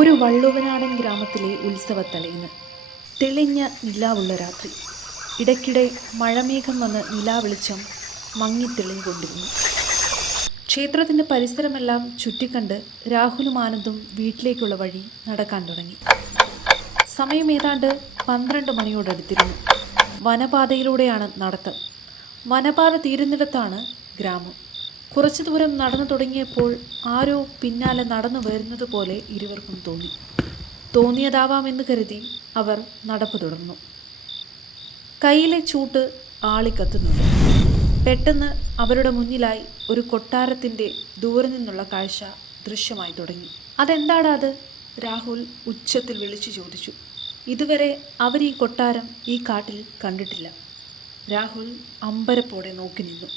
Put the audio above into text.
ഒരു വള്ളുവനാടൻ ഗ്രാമത്തിലെ ഉത്സവത്തലേന്ന് തെളിഞ്ഞ നിലാവുള്ള രാത്രി. ഇടയ്ക്കിടെ മഴമേഘം വന്ന് നിലാവെളിച്ചം മങ്ങിത്തെളിഞ്ഞുകൊണ്ടിരുന്നു. ക്ഷേത്രത്തിൻ്റെ പരിസരമെല്ലാം ചുറ്റിക്കണ്ട് രാഹുലും ആനന്ദും വീട്ടിലേക്കുള്ള വഴി നടക്കാൻ തുടങ്ങി. സമയം ഏതാണ്ട് 12 മണിയോടടുത്തിരുന്നു. വനപാതയിലൂടെയാണ് നടത്തം. വനപാത തീരുന്നിടത്താണ് ഗ്രാമം. കുറച്ചു ദൂരം നടന്നു തുടങ്ങിയപ്പോൾ ആരോ പിന്നാലെ നടന്നു വരുന്നത് പോലെ ഇരുവർക്കും തോന്നി. തോന്നിയതാവാമെന്ന് കരുതി അവർ നടപ്പ് തുടർന്നു. കയ്യിലെ ചൂട്ട് ആളിക്കത്തുന്നുണ്ട്. പെട്ടെന്ന് അവരുടെ മുന്നിലായി ഒരു കൊട്ടാരത്തിൻ്റെ ദൂരെ നിന്നുള്ള കാഴ്ച ദൃശ്യമായി തുടങ്ങി. അതെന്താടാ അത്? രാഹുൽ ഉച്ചത്തിൽ വിളിച്ചു ചോദിച്ചു. ഇതുവരെ അവർ ഈ കൊട്ടാരം ഈ കാട്ടിൽ കണ്ടിട്ടില്ല. രാഹുൽ അമ്പരപ്പോടെ നോക്കി നിന്നു.